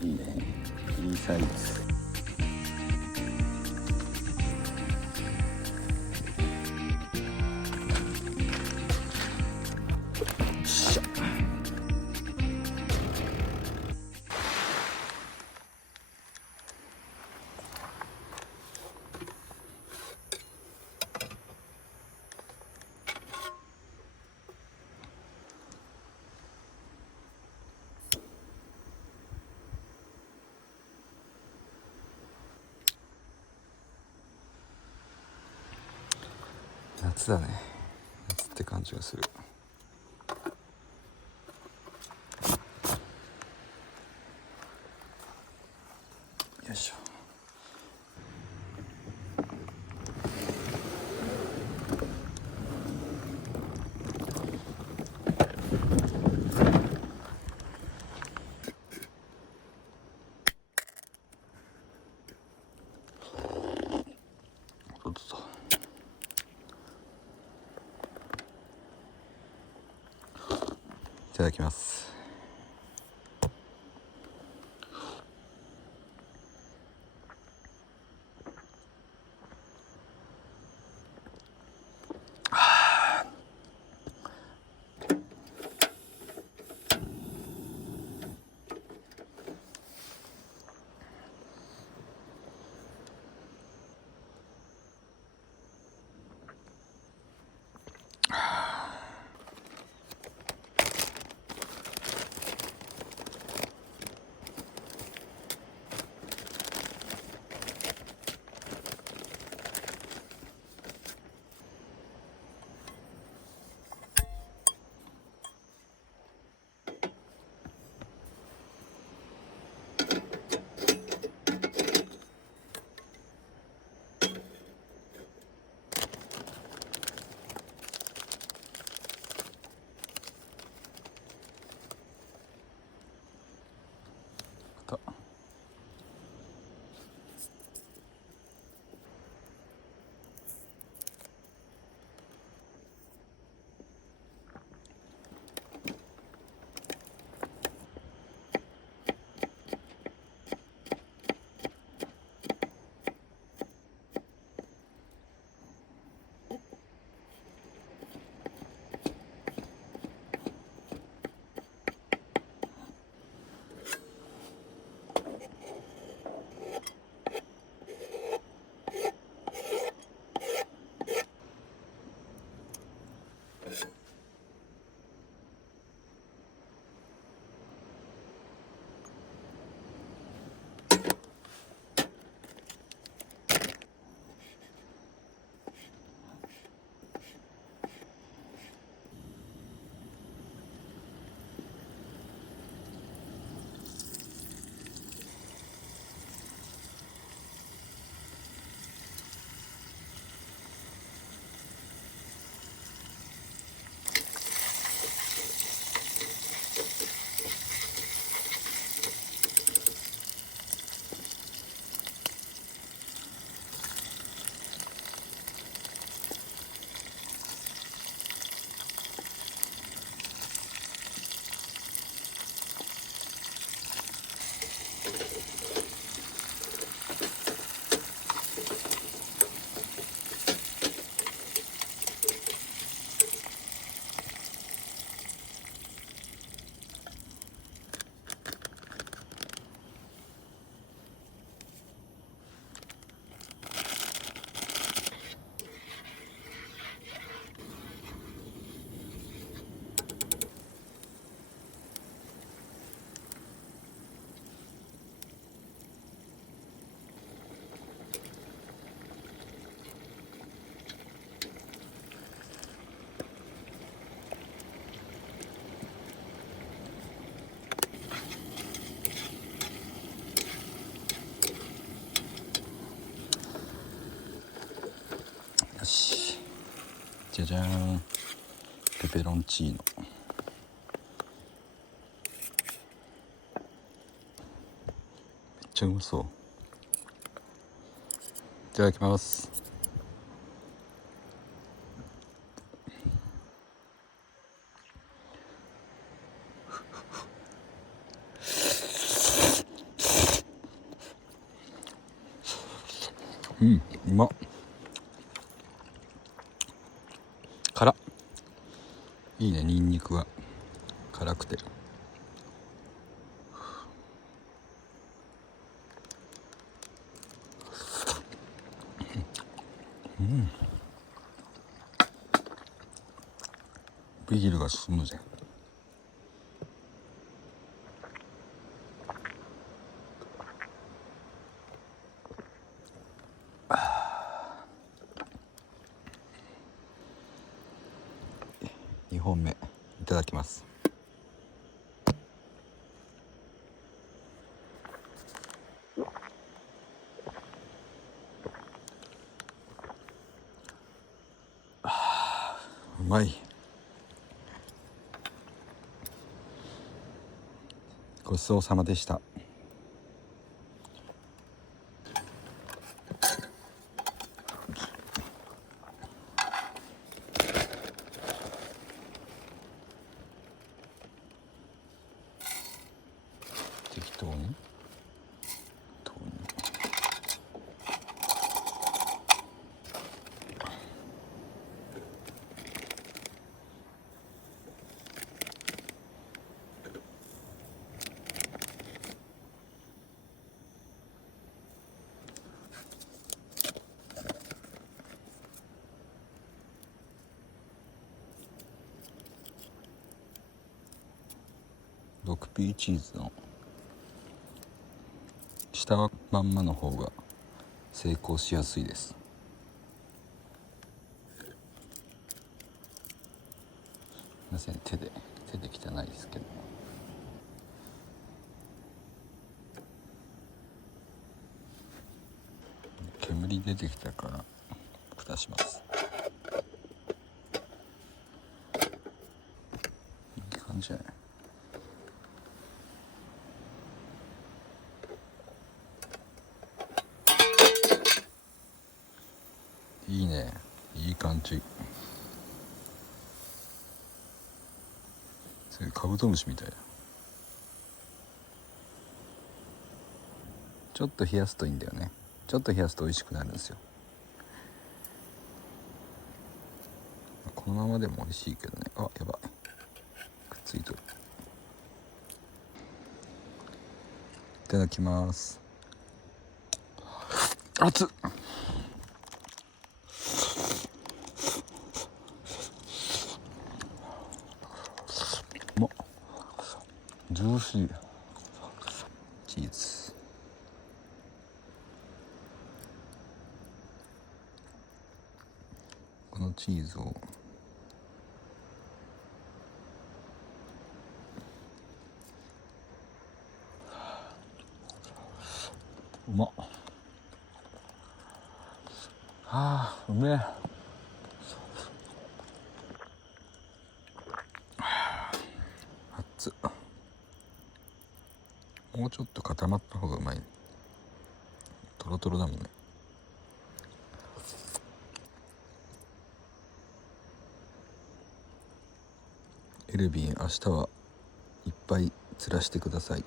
いいね、いいサイズ。夏だね、夏って感じがする。よいしょ。いただきます。よし、じゃじゃーん、ペペロンチーノ。めっちゃうまそう。いただきます。うまっ。辛っ。いいね、ニンニクが辛くて。ビールが進むぜ。2本目いただきます。うまい。ごちそうさまでした。適当に6P チーズの下まんまの方が成功しやすいです。すいません、手で汚いですけど。煙出てきたから蓋します。いい感じじゃない？いいね、いい感じ。それカブトムシみたいだ。ちょっと冷やすといいんだよね。ちょっと冷やすと美味しくなるんですよ。このままでも美味しいけどね。あ、やばい、くっついとる。いただきます。熱っ。うまっ。ジューシー。チーズ。このチーズをうまっ。うめえ。熱っ。もうちょっと固まった方がうまい。トロトロだもんね。エルビン、明日はいっぱい釣らしてください。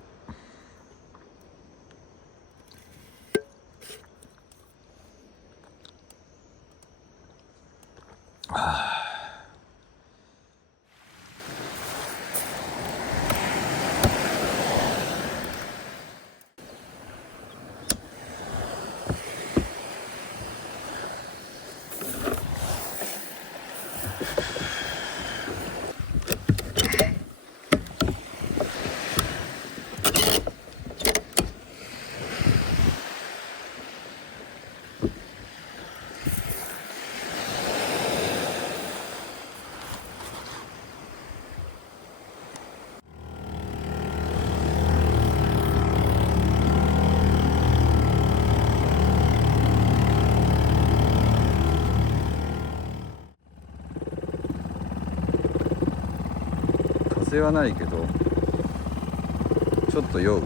風はないけどちょっと酔う。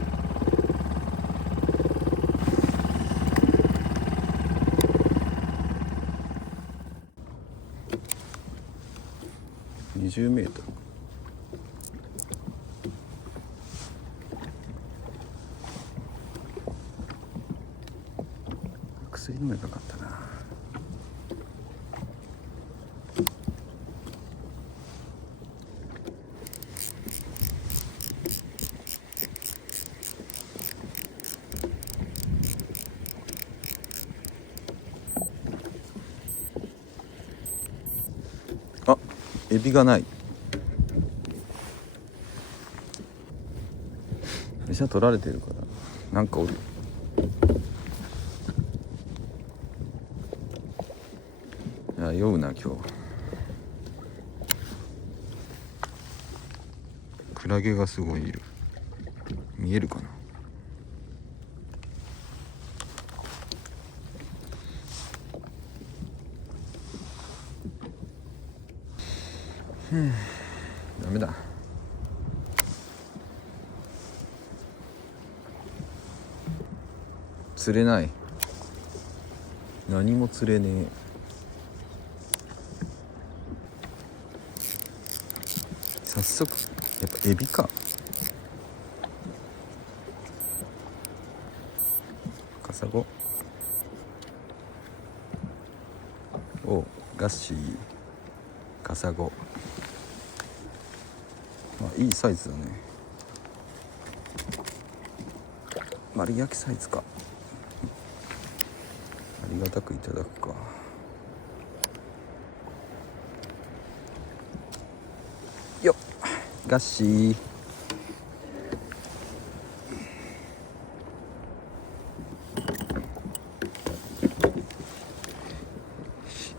20メートル。薬飲めばよかったな。あ、エビがない。餌取られてるからなんかおる。いや酔うな今日。クラゲがすごいいる。見えるかな。ダメだ。釣れない。何も釣れねえ。早速やっぱエビか。カサゴ。おガッシー。カサゴ。いいサイズだね。丸焼きサイズか。ありがたくいただくか。よっガッシー。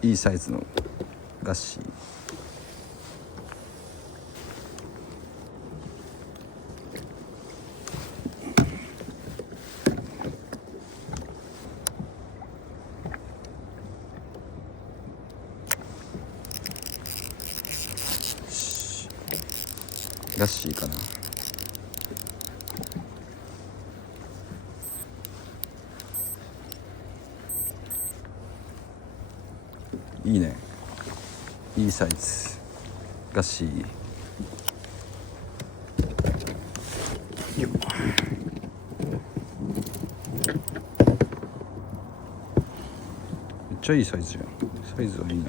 いいサイズのガッシー。ガッシーかな。いいね。いいサイズ。ガッシー。よっ。めっちゃいいサイズじゃん。サイズはいいな。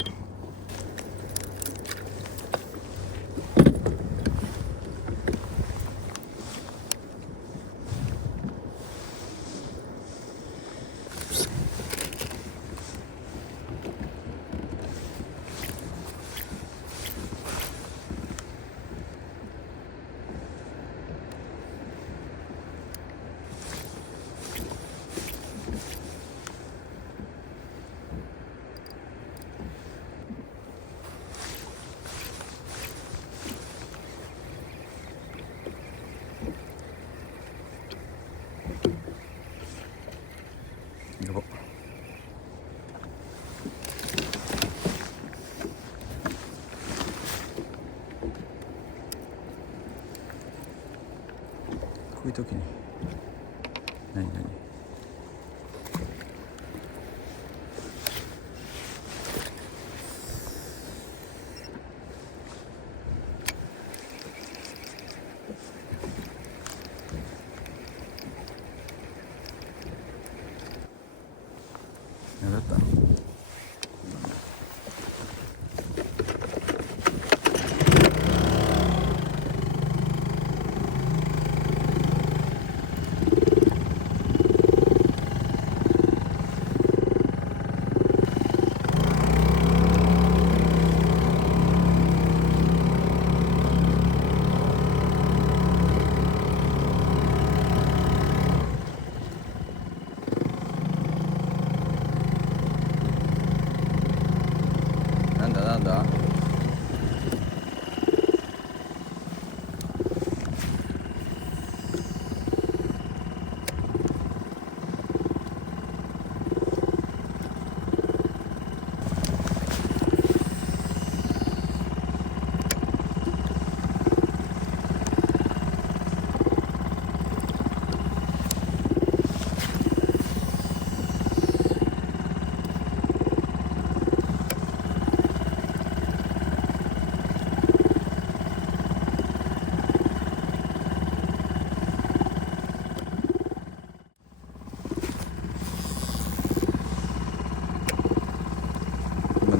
やば。こういう時に何何だった。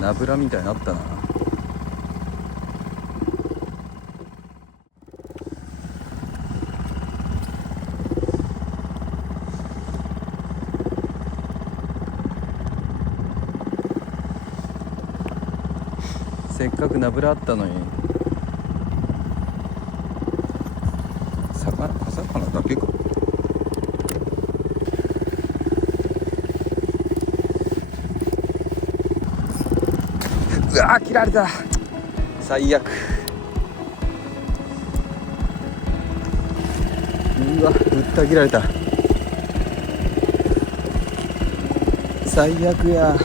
ナブラみたいになったな。せっかくナブラあったのに、小魚だけか。うわー、切られた。最悪。うわ、ぶった切られた。最悪や。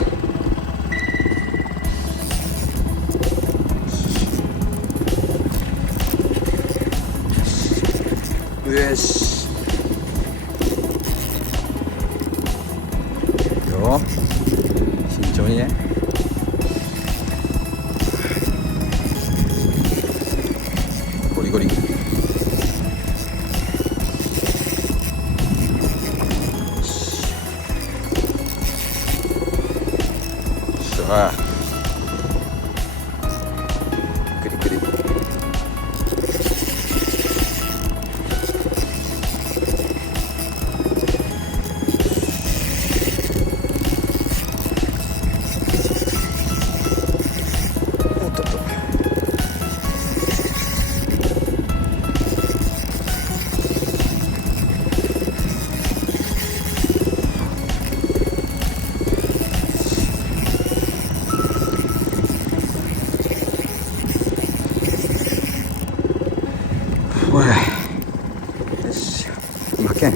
よしよ、慎重にね。ゴリゴリ。クリクリ。おっとっと。おい、よし、負けん。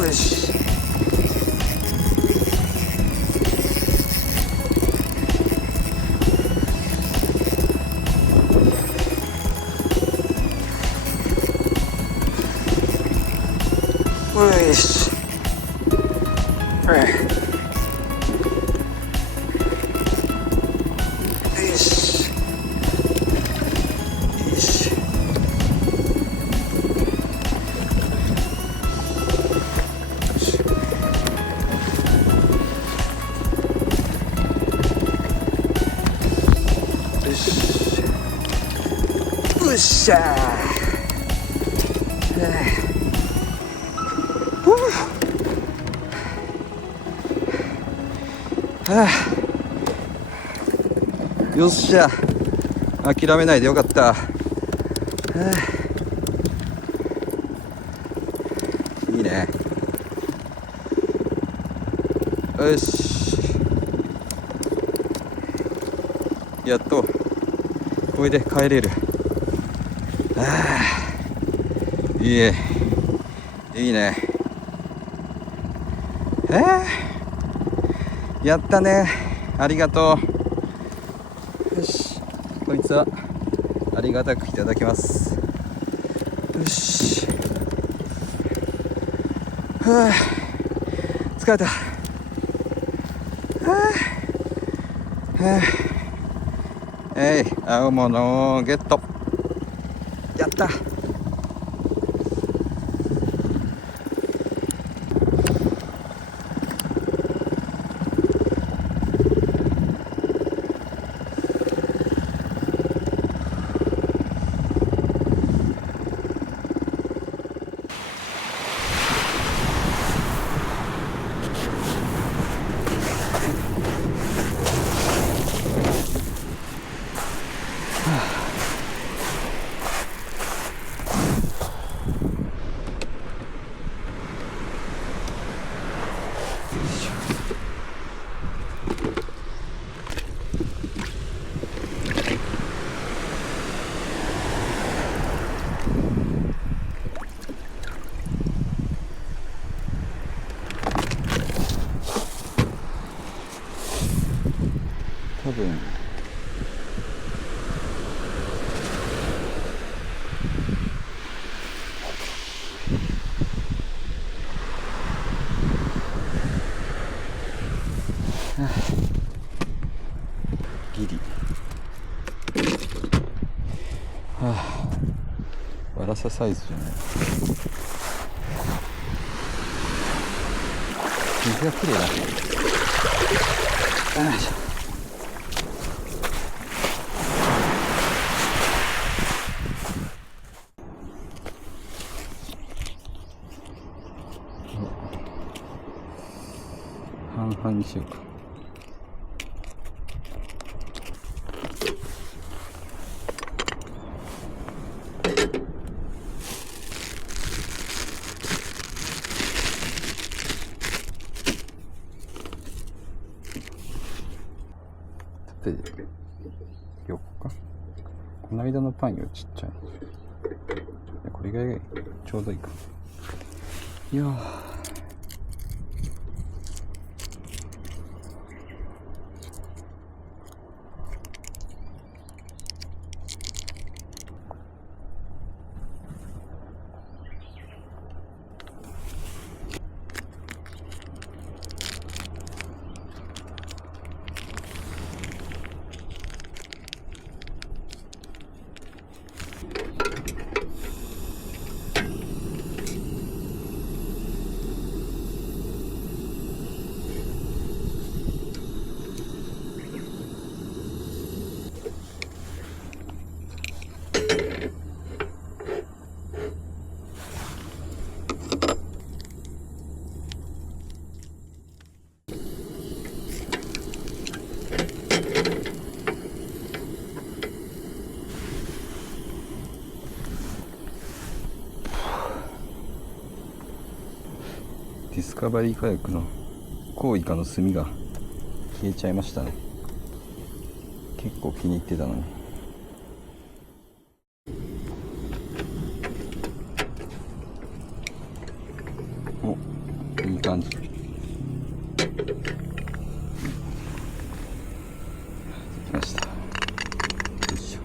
よし。よし。よし。よし。よっしゃー。よっしゃ、諦めないでよかった。いいね。よし、やっとこれで帰れる。いいね。やったね、ありがとう。よし、こいつはありがたくいただきます。よし、疲れた。青物をゲット。やった。分ギリ。ワラササイズじゃない。水がきれいだ。よいしょ。半々にしようか。で4日、この間のパンよりちっちゃい。これがちょうどいいか。いやー、ディスカバリーカヤックのコウイカの炭が消えちゃいましたね。結構気に入ってたのに。お、いい感じ。できました。よいしょ。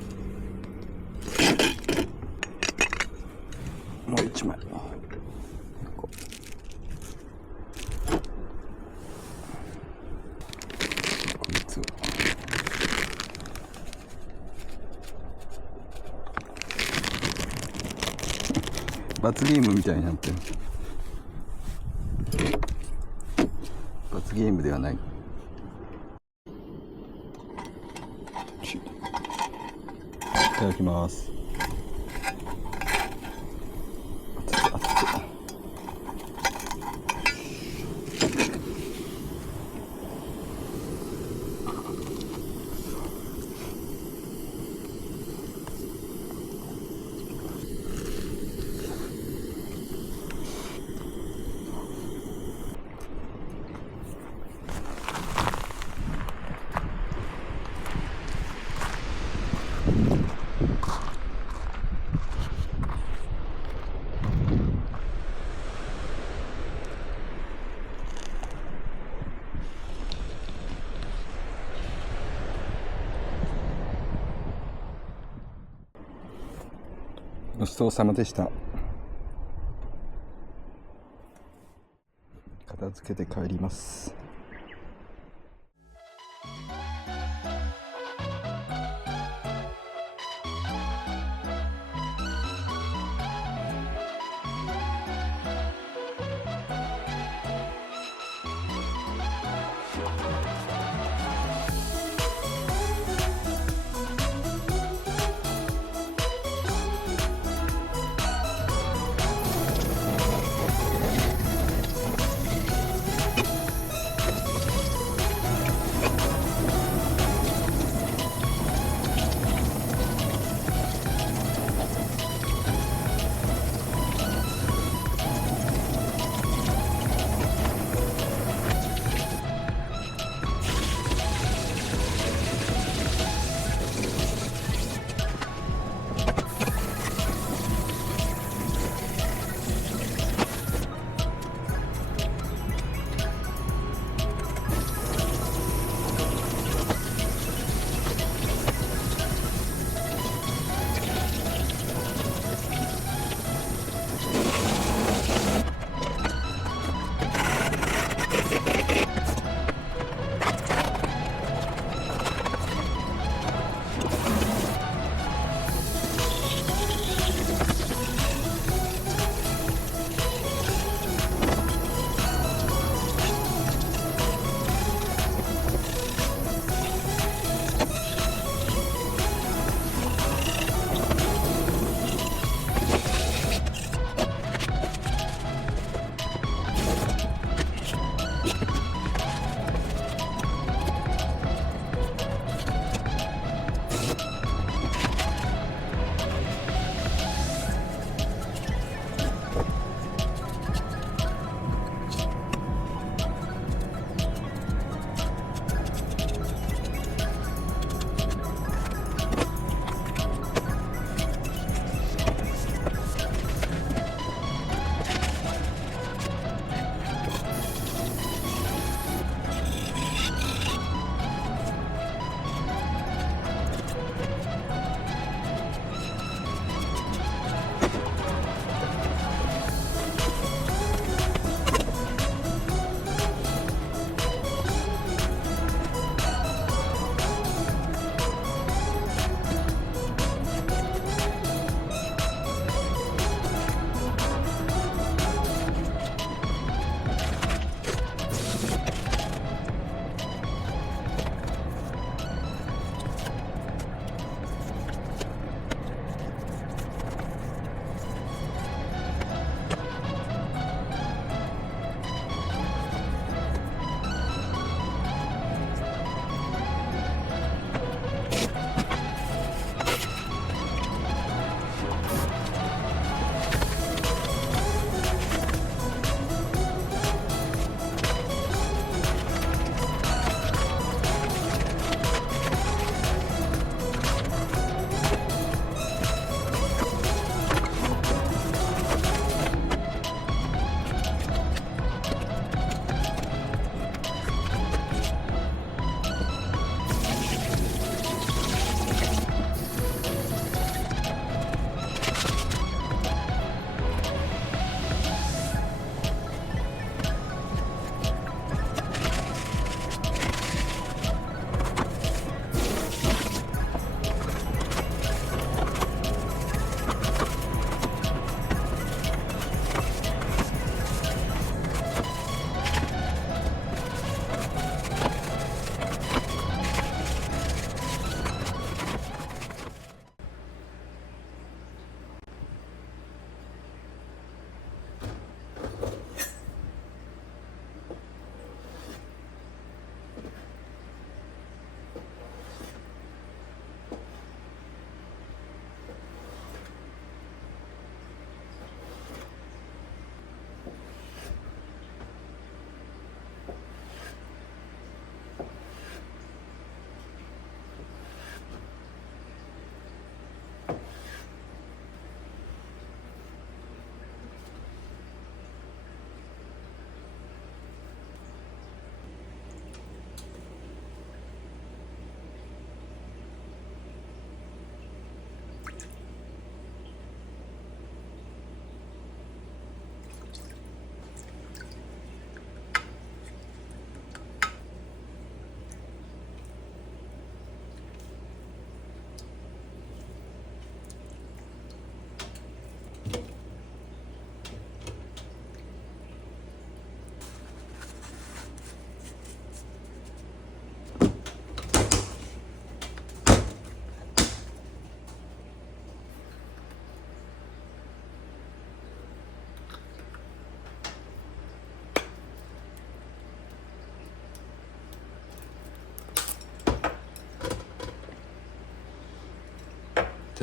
もう一枚。罰ゲームみたいになってる。罰ゲームではない。いただきます。ごちそうさまでした。片付けて帰ります。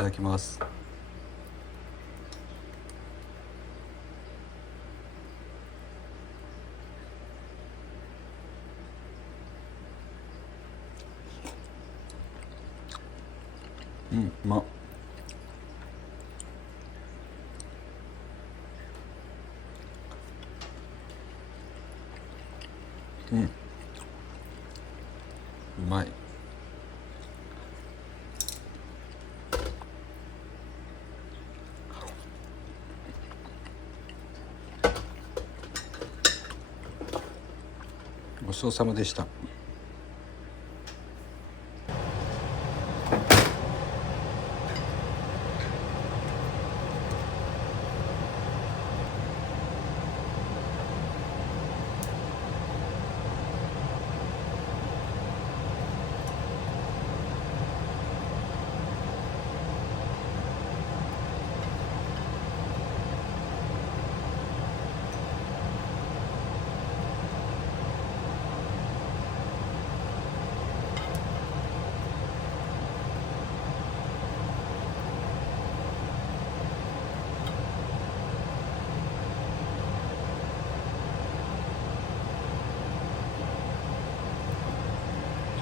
ただきます。うん、うまっ。うん、うまい。ごちそうさまでした。じ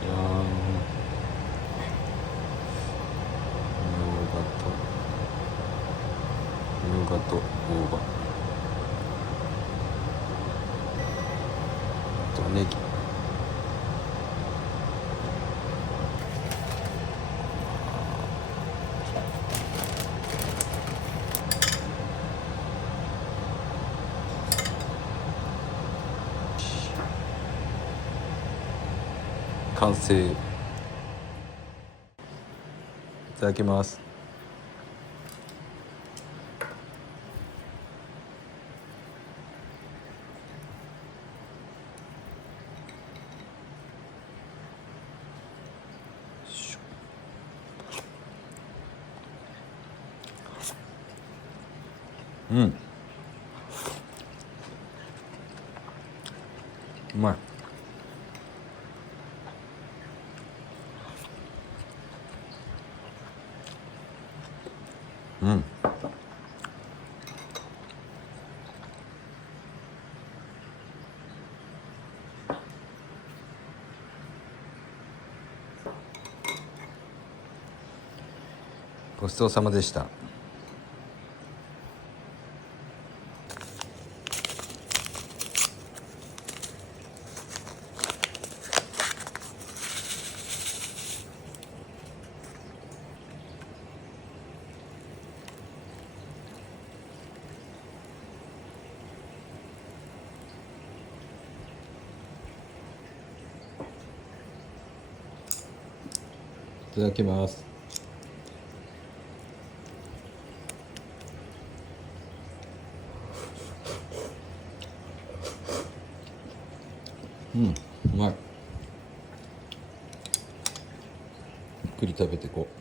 ゃーん。夕方大葉とネギ。完成。いただきます。うん、うまい。うん、ごちそうさまでした。いただきます。うん、うまい。ゆっくり食べてこう。